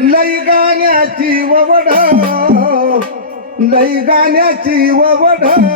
लई गाण्याची वडा लई गाण्याची वडा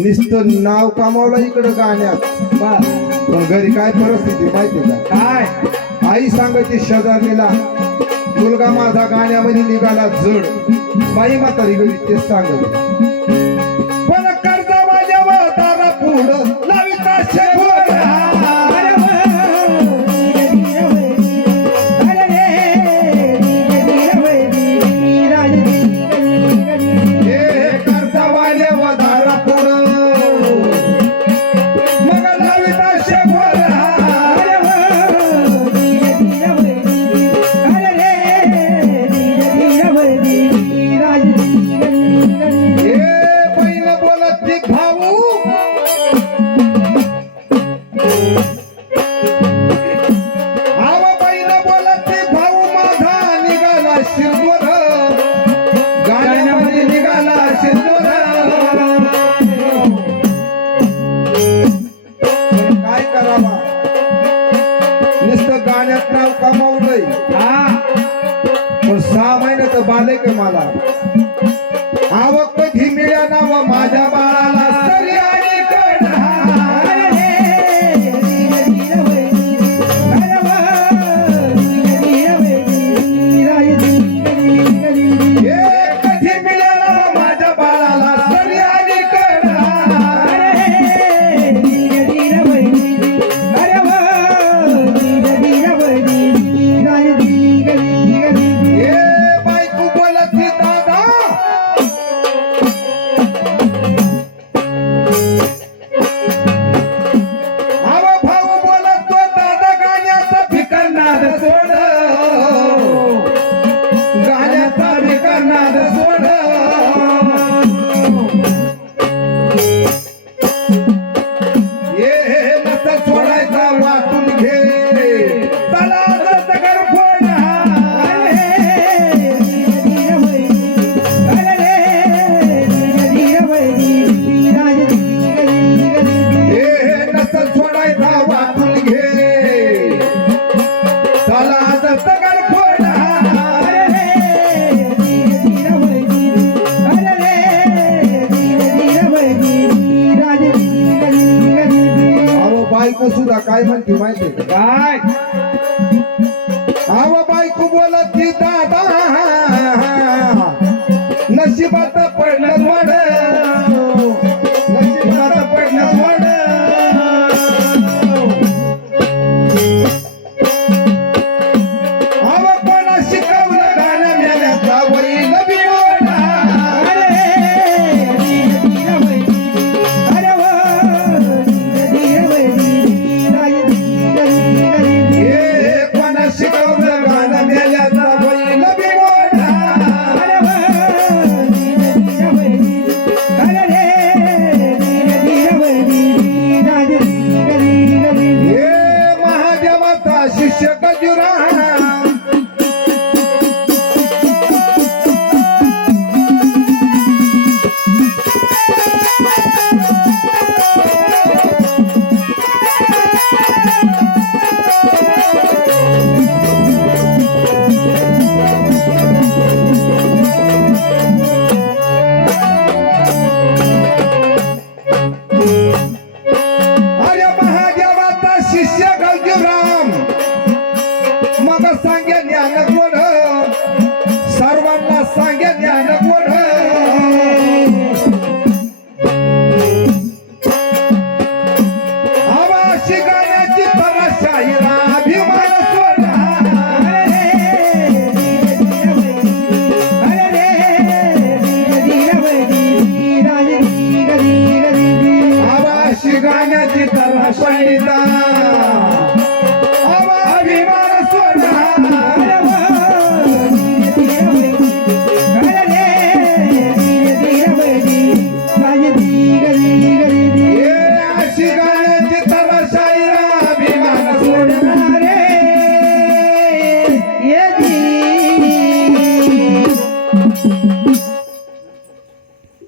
नुसतं नाव कामावलं इकडं गाण्यात. पण घरी काय परिस्थिती माहिती का? काय? आई सांगायचे शेजारीला मुलगा माझा गाण्यामध्ये निघाला जड. बाई म्हातारी घरी तेच सांगत. इथं गाण्यात नाव कमावलंय. हा. पण सहा बाले के मला. आवक धीमिळ्या नाव माझ्या बाळाला. te काय म्हणते माहिती काय? आवा बायको बोलत दादा. Vai